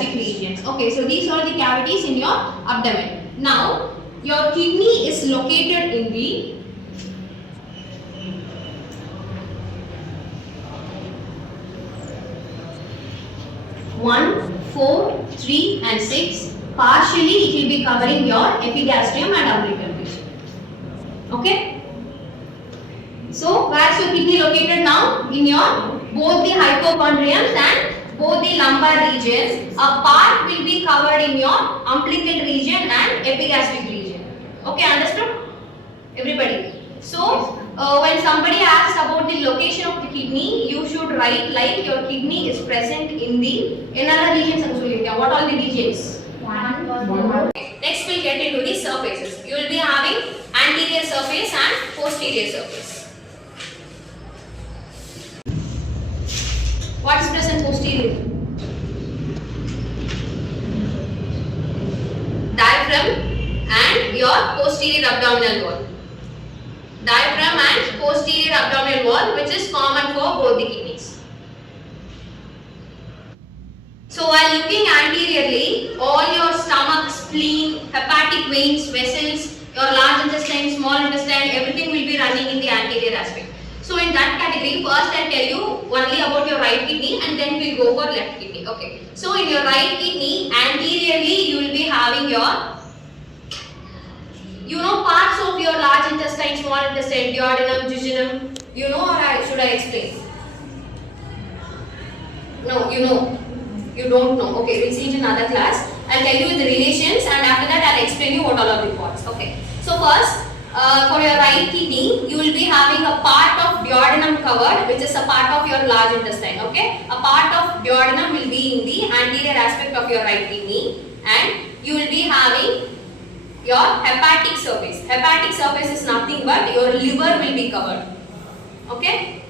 epigastric regions. Okay, so these are the cavities in your abdomen. Now, your kidney is located in the 1, 4, 3 and 6. Partially it will be covering your epigastrium and umbilical region. Okay. So where is your kidney located now? In your both the hypochondriums and both the lumbar regions. A part will be covered in your umbilical region and epigastric region. Okay, understood? Everybody. So when somebody asks about the location of the kidney, you should write like your kidney is present in the another regions. What are the regions? Okay. Next we'll get into the surfaces. You will be having anterior surface and posterior surface. What is present posterior? Diaphragm and your posterior abdominal wall. Diaphragm and posterior abdominal wall, which is common for both the kidneys. So while looking anteriorly, all your stomach, spleen, hepatic veins, vessels, your large intestine, small intestine, everything will be running in the anterior aspect. So in that category, first I'll tell you only about your right kidney and then we'll go for left kidney. Okay. So in your right kidney, anteriorly you will be having your parts of your large intestine, small intestine, duodenum, jejunum, or should I explain? No, you don't know. Okay, we'll see it in another class. I'll tell you the relations and after that I'll explain you what all are the parts. Okay. So first, for your right kidney, you will be having a part of duodenum covered, which is a part of your large intestine. Okay. A part of duodenum will be in the anterior aspect of your right kidney and you will be having your hepatic surface. Hepatic surface is nothing but your liver will be covered. Okay.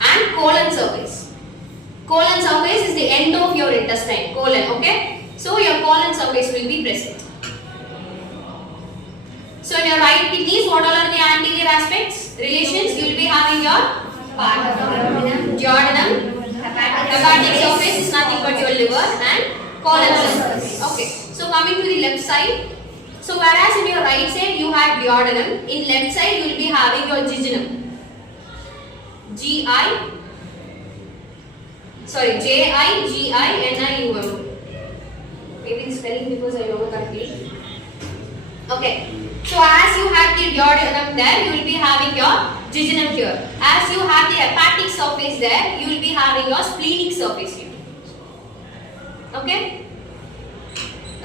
And colon surface. Colon surface is the end of your intestine. Colon. Okay. So your colon surface will be present. So in your right kidneys, what all are the anterior aspects? Relations. You will be having your part of duodenum. Hepatic surface is nothing but your liver and colon surface. Okay. So coming to the left side, so whereas in your right side you have duodenum, in left side you will be having your jejunum. Jejunum. Maybe the spelling because I don't know correctly. Okay. So as you have the duodenum there, you will be having your jejunum here. As you have the hepatic surface there, you will be having your splenic surface here. Okay.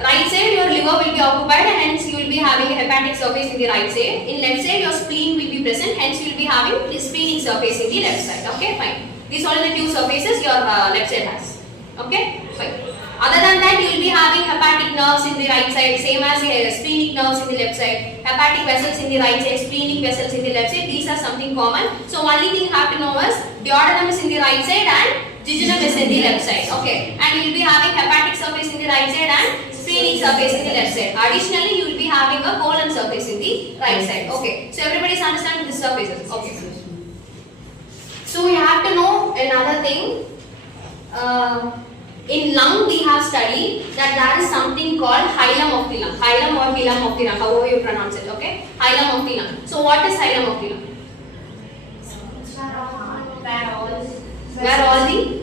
Right side your liver will be occupied and hence you will be having a hepatic surface in the right side. In left side your spleen will be present, hence you will be having the splenic surface in the left side. Okay, fine. These are the two surfaces your left side has. Okay, fine. Other than that you will be having hepatic nerves in the right side, same as splenic nerves in the left side, hepatic vessels in the right side, splenic vessels in the left side. These are something common. So only thing you have to know is duodenum is in the right side and jejunum is in the left side. Okay, and you will be having hepatic surface in the right side and splenic surface in the left side. Additionally, you will be having a colon surface in the right side. Okay, so everybody is understanding the surfaces. Okay. So you have to know another thing. In lung, we have studied that there is something called hilum of the lung. Hilum or hilum of the lung, however you pronounce it. Okay, hilum of the lung. So what is hilum of the lung? Where all the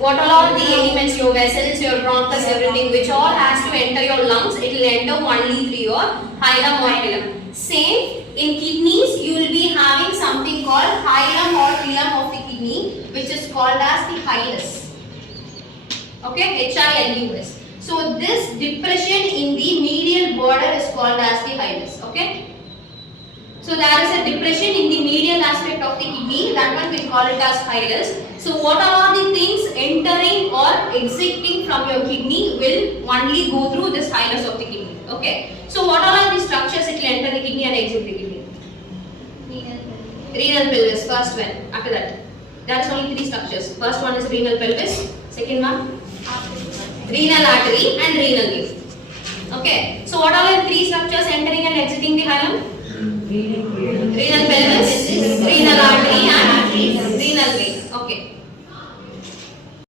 what all the elements, your vessels, your bronchus, everything, which all has to enter your lungs, it will enter only through your hilum or hilum. Same in kidneys, you will be having something called hilum or hilum of the kidney, which is called as the hilus. Okay, Hilus. So this depression in the medial border is called as the hilus. Okay. So there is a depression in the medial aspect of the kidney, that one we call it as hilus. So what are the things entering or exiting from your kidney will only go through this hilus of the kidney. Okay. So what are the structures it will enter the kidney and exit the kidney? Renal pelvis, first one. After that, there is only three structures. First one is renal pelvis. Second one, renal artery and renal vein. Okay. So what are the three structures entering and exiting the hilum? Renal pelvis, renal artery and renal vein.